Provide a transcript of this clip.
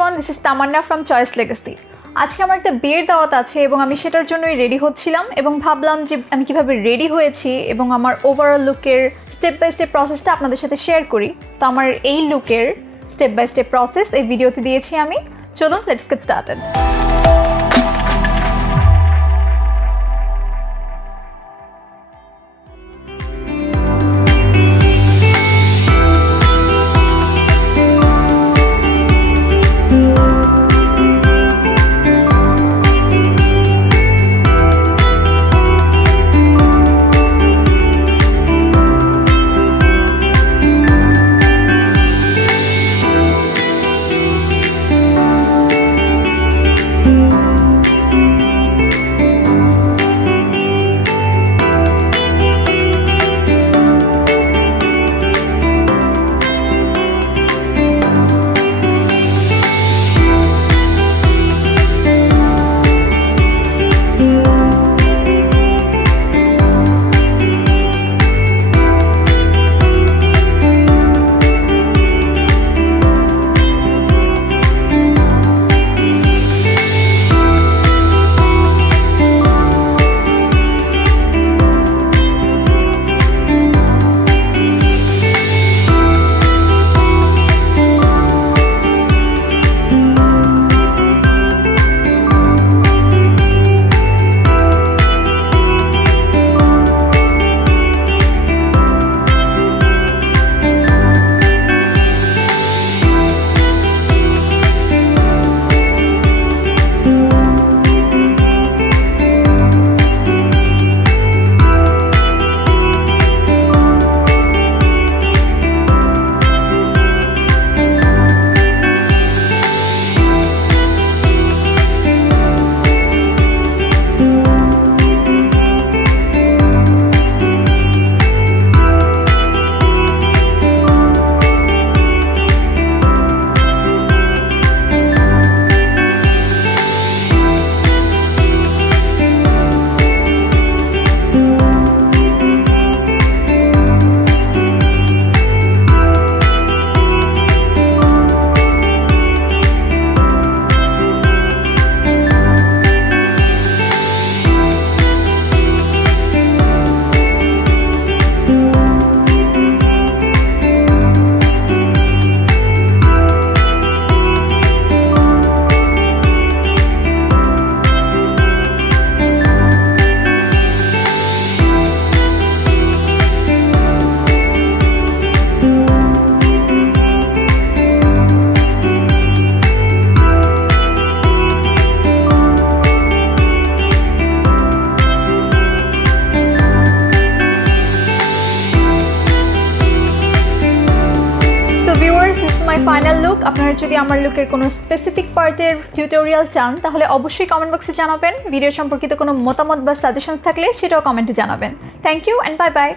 everyone, this is Tamanna from Choice Legacy. আজকে আমার একটা বিয়ের দাওয়াত আছে এবং আমি সেটার জন্যই রেডি হচ্ছিলাম এবং ভাবলাম যে আমি কিভাবে রেডি হয়েছি এবং আমার ওভারঅল লুকের স্টেপ বাই স্টেপ প্রসেসটা আপনাদের সাথে শেয়ার করি। তো আমার এই লুকের স্টেপ বাই স্টেপ প্রসেস এই ভিডিওতে দিয়েছি আমি। চলুন let's get started. This is my final look. আপনারা যদি আমার লুকের কোনো স্পেসিফিক পার্টের টিউটোরিয়াল চান তাহলে অবশ্যই কমেন্ট বক্সে জানাবেন। ভিডিও সম্পর্কিত কোনো মতামত বা সাজেশনস থাকলে সেটাও কমেন্টে জানাবেন। Thank you and bye by.